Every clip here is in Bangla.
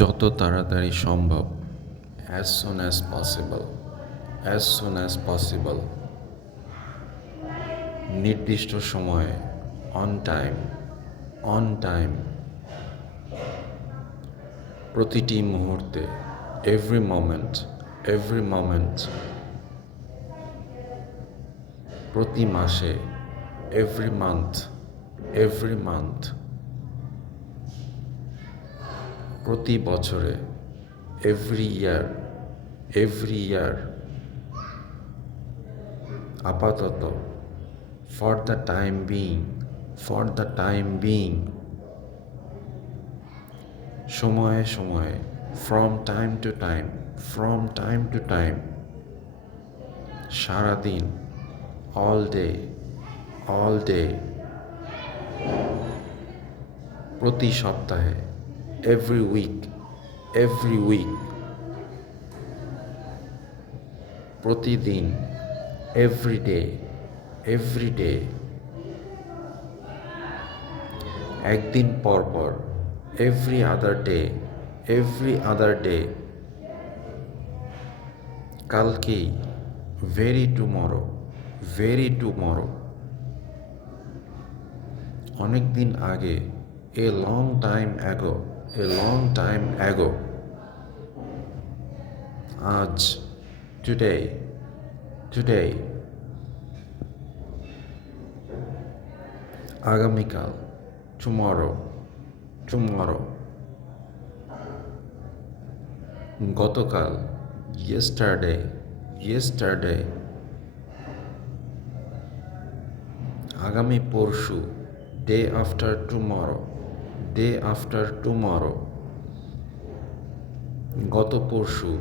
যত তাড়াতাড়ি সম্ভব, as soon as possible, as soon as possible, নির্দিষ্ট সময়ে, on time, on time, প্রতিটি মুহূর্তে, every moment, every moment, প্রতি মাসে, every month, every month, প্রতি বছরে, every year, every year, আপাতত, for the time being, for the time being, সময়ে সময়ে, from time to time, from time to time, সারাদিন, all day, all day, প্রতি সপ্তাহে, every week, every week, প্রতিদিন, every day, every day, একদিন পর পর, every other day, every other day, কালকেই, very tomorrow, very tomorrow, অনেক দিন আগে, a long time ago, a long time ago, আজ, today, today, আগামীকাল, tomorrow, tomorrow, গতকাল, yesterday, yesterday, আগামী পরশু, day after tomorrow, day after tomorrow, গত পরশু,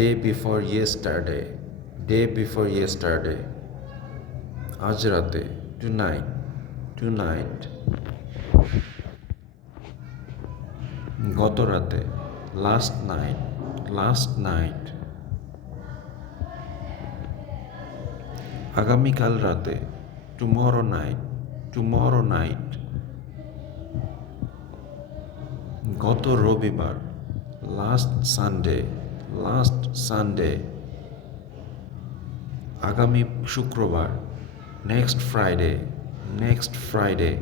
day before yesterday, day before yesterday, আজ রাতে, tonight, tonight, গত রাতে, last night, last night, আগামীকাল রাতে, tomorrow night, tomorrow night, গত রবিবার, last Sunday, last Sunday, আগামী শুক্রবার, next Friday, next Friday,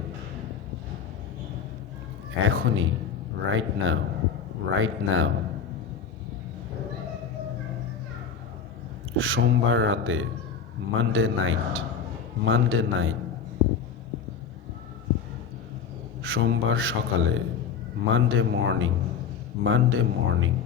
এখনই, right now, right now, সোমবার রাতে, Monday night, Monday night, সোমবার সকালে, Monday morning, Monday morning,